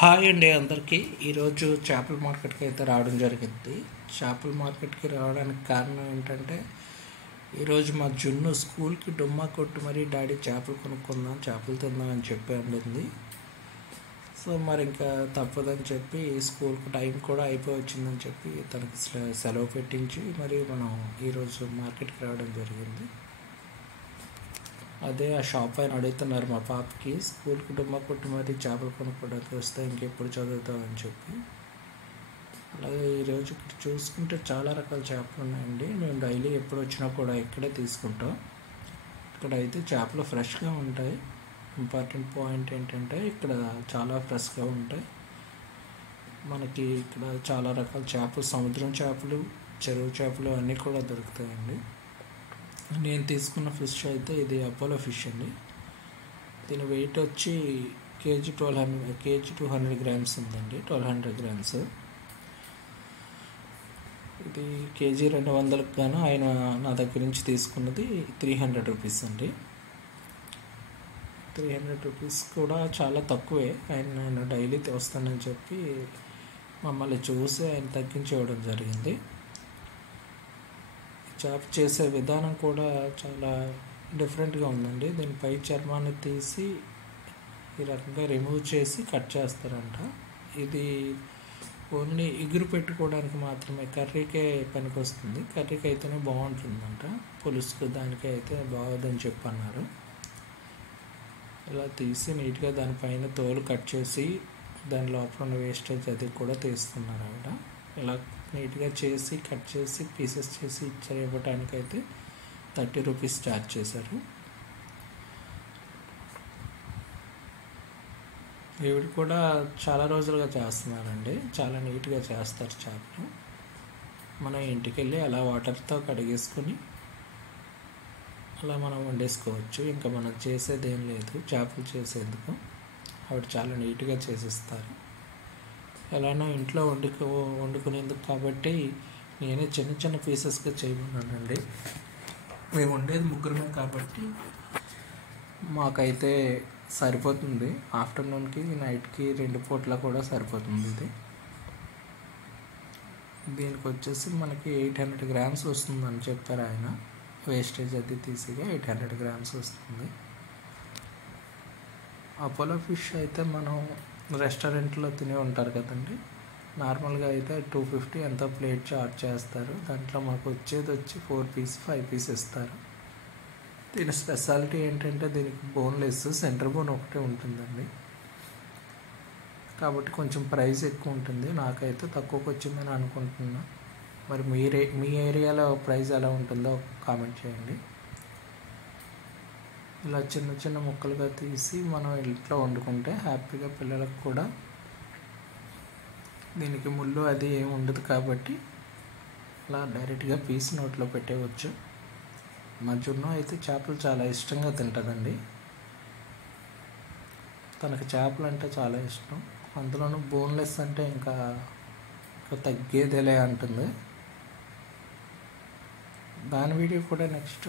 Hi అండి అందరికీ. ఈరోజు చేపల మార్కెట్కి అయితే రావడం జరిగింది. చేపల మార్కెట్కి రావడానికి కారణం ఏంటంటే, ఈరోజు మా జున్ను స్కూల్కి డుమ్మా కొట్టు మరీ డాడీ చేపలు కొనుక్కుందాం, చేపలు తిందాం అని చెప్పి అండింది. సో మరి ఇంకా తప్పదని చెప్పి స్కూల్కి టైం కూడా అయిపోయి వచ్చిందని చెప్పి తనకి సెలవు పెట్టించి మరి మనం ఈరోజు మార్కెట్కి రావడం జరిగింది. అదే ఆ షాప్ ఆయన అడుగుతున్నారు మా పాపకి, స్కూల్కి డుమ్మా కొట్టి మరి చేపలు కొనుక్కోవడానికి వస్తే ఇంకెప్పుడు చదువుతామని చెప్పి. అలాగే ఈరోజు ఇక్కడ చూసుకుంటే చాలా రకాల చేపలు ఉన్నాయండి. మేము డైలీ ఎప్పుడు వచ్చినా కూడా ఇక్కడే తీసుకుంటాం. ఇక్కడ అయితే చేపలు ఫ్రెష్గా ఉంటాయి. ఇంపార్టెంట్ పాయింట్ ఏంటంటే ఇక్కడ చాలా ఫ్రెష్గా ఉంటాయి. మనకి ఇక్కడ చాలా రకాల చేపలు, సముద్రం చేపలు, చెరువు చేపలు అన్నీ కూడా దొరుకుతాయండి. నేను తీసుకున్న ఫిష్ అయితే ఇది అపోలో ఫిష్ అండి. దీని వెయిట్ వచ్చి కేజీ 200 గ్రామ్స్ ఉందండి. 1200 గ్రామ్స్. ఇది కేజీ 200కు గాను ఆయన నా దగ్గర నుంచి తీసుకున్నది 300 రూపీస్ అండి. 300 రూపీస్ కూడా చాలా తక్కువే. ఆయన డైలీ వస్తానని చెప్పి మమ్మల్ని చూసి ఆయన తగ్గించి ఇవ్వడం జరిగింది. చేప చేసే విధానం కూడా చాలా డిఫరెంట్గా ఉందండి. దీనిపై చర్మాన్ని తీసి ఈ రకంగా రిమూవ్ చేసి కట్ చేస్తారంట. ఇది ఓన్లీ ఇగురు పెట్టుకోవడానికి మాత్రమే, కర్రీకే పనికి వస్తుంది. కర్రీకి అయితేనే బాగుంటుందంట, పులుసుకు దానికి అయితే బాగోదని చెప్పి అన్నారు. ఇలా తీసి నీట్గా దానిపైన తోలు కట్ చేసి దాని లోపల ఉన్న వేస్టేజ్ అది కూడా తీస్తున్నారు ఆవిడ. ఇలా నీట్గా చేసి కట్ చేసి పీసెస్ చేసి ఇవ్వడానికి అయితే 30 రూపీస్ ఛార్జ్ చేశారు. ఈవిడ కూడా చాలా రోజులుగా చేస్తున్నారండి. చాలా నీట్గా చేస్తారు చేపలు. మనం ఇంటికి వెళ్ళి అలా వాటర్తో కడిగేసుకొని అలా మనం వండేసుకోవచ్చు. ఇంకా మనం చేసేది ఏం లేదు చేపలు చేసేందుకు. ఆవిడ చాలా నీట్గా చేసిస్తారు. ఎలానో ఇంట్లో వండుకునేందుకు కాబట్టి నేనే చిన్న చిన్న పీసెస్గా చేయమన్నానండి. మేము ఉండేది ముగ్గురమే కాబట్టి మాకైతే సరిపోతుంది. ఆఫ్టర్నూన్కి నైట్కి 2 పూట్ల కూడా సరిపోతుంది. దీనికి వచ్చేసి మనకి 800 గ్రామ్స్ వస్తుందని చెప్పారు ఆయన. వేస్టేజ్ అది తీసిగా 800 గ్రామ్స్ వస్తుంది. అపోలో ఫిష్ అయితే మనం రెస్టారెంట్లో తినే ఉంటారు కదండి. నార్మల్గా అయితే 250 ఎంతో ప్లేట్ చార్జ్ చేస్తారు. దాంట్లో మాకు వచ్చేది 4 పీస్ 5 పీస్ ఇస్తారు. దీని స్పెషాలిటీ ఏంటంటే దీనికి బోన్లెస్, సెంటర్ బోన్ ఒకటే ఉంటుందండి. కాబట్టి కొంచెం ప్రైస్ ఎక్కువ ఉంటుంది. నాకైతే తక్కువకి వచ్చిందని అనుకుంటున్నా. మరి మీ ఏరియాలో ప్రైస్ ఎలా ఉంటుందో కామెంట్ చేయండి. ఇలా చిన్న చిన్న ముక్కలుగా తీసి మనం ఇంట్లో వండుకుంటే హ్యాపీగా పిల్లలకు కూడా, దీనికి ముళ్ళు అది ఏమి ఉండదు కాబట్టి అలా డైరెక్ట్గా పీస్ నోట్లో పెట్టేయవచ్చు. మా జున్ను అయితే చేపలు చాలా ఇష్టంగా తింటుందండి. తనకు చేపలు అంటే చాలా ఇష్టం. అందులోనూ బోన్లెస్ అంటే ఇంకా తగ్గేదేలే అంటుంది. దాని వీడియో కూడా next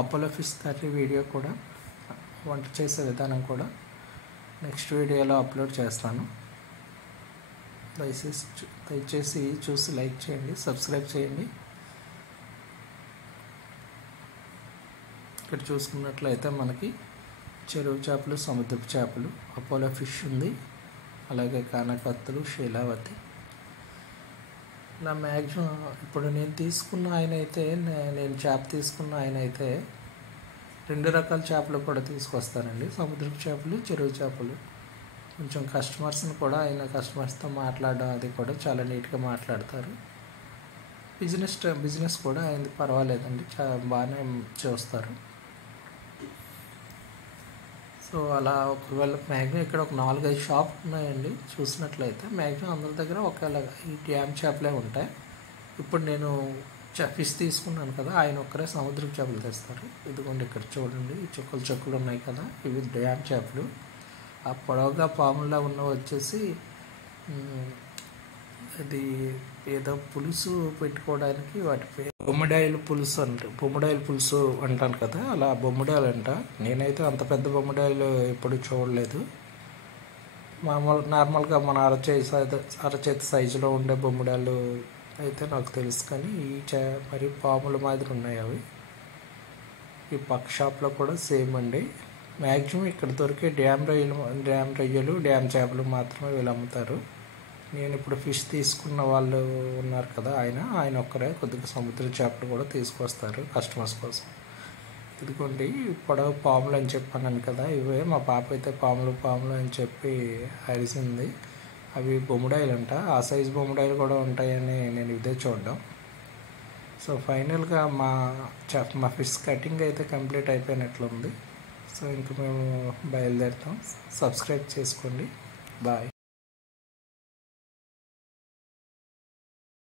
Apollo fish curry video కూడా, వంట చేసే విధానం కూడా నెక్స్ట్ వీడియోలో అప్లోడ్ చేస్తాను. దయచేసి చూసి లైక్ చేయండి, సబ్స్క్రైబ్ చేయండి. ఇక్కడ చూసుకున్నట్లయితే మనకి చెరువు చేపలు, సముద్రపు చేపలు, అపోలో ఫిష్ ఉంది, అలాగే కానకత్తులు, శీలావతి. నా మ్యాక్సిమం ఇప్పుడు నేను తీసుకున్న ఆయన అయితే, నేను చేప తీసుకున్న ఆయన అయితే 2 రకాల చేపలు కూడా తీసుకొస్తానండి. సముద్రపు చేపలు, చెరువు చేపలు. కొంచెం కస్టమర్స్తో మాట్లాడడం అది కూడా చాలా నీట్గా మాట్లాడతారు. బిజినెస్ కూడా ఆయన పర్వాలేదండి, బాగానే చూస్తారు. సో అలా ఒకవేళ మ్యాక్సిమం ఇక్కడ ఒక 4-5 షాప్ ఉన్నాయండి. చూసినట్లయితే మ్యాక్సిమం అందరి దగ్గర ఒకవేళ ఈ డ్యామ్ చేపలే ఉంటాయి. ఇప్పుడు నేను ఫిష్ తీసుకున్నాను కదా, ఆయన ఒక్కరే సముద్రపు చేపలు తెస్తారు. ఇదిగోండి ఇక్కడ చూడండి, చుక్కలు ఉన్నాయి కదా, ఇవి డ్యామ్ చేపలు. ఆ పొడవుగా పాములా వచ్చేసి అది ఏదో పులుసు పెట్టుకోవడానికి వాటి పేరు బొమ్మిడాయల పులుసు అంటాను కదా, అలా బొమ్మిడాయలు అంట. నేనైతే అంత పెద్ద బొమ్మిడాయలు ఎప్పుడు చూడలేదు. నార్మల్గా మన అరచేతి సైజులో ఉండే బొమ్మిడాలు అయితే నాకు తెలుసు, కానీ మరి పాముల మాదిరి ఉన్నాయి అవి. ఈ పక్క షాప్లో కూడా సేమ్ అండి. మ్యాక్సిమం ఇక్కడ దొరికే డ్యామ్ రొయ్యలు డ్యామ్ చేపలు మాత్రమే వీళ్ళు అమ్ముతారు. నేను ఇప్పుడు ఫిష్ తీసుకున్న వాళ్ళు ఉన్నారు కదా, ఆయన ఒక్కరే కొద్దిగా సముద్ర చేపలు కూడా తీసుకొస్తారు కస్టమర్స్ కోసం. ఇదిగోండి పొడవు పాములు అని చెప్పాను కదా, ఇవే. మా పాప అయితే పాములు అని చెప్పి అరిసింది. అవి బొమ్మిడాయిలు అంట. ఆ సైజు బొమ్మిడాయిలు కూడా ఉంటాయని నేను ఇదే చూడడం. సో ఫైనల్గా మా ఫిష్ కటింగ్ అయితే కంప్లీట్ అయిపోయినట్లుంది. సో ఇంక మేము బయలుదేరుతాం. సబ్స్క్రైబ్ చేసుకోండి. బాయ్.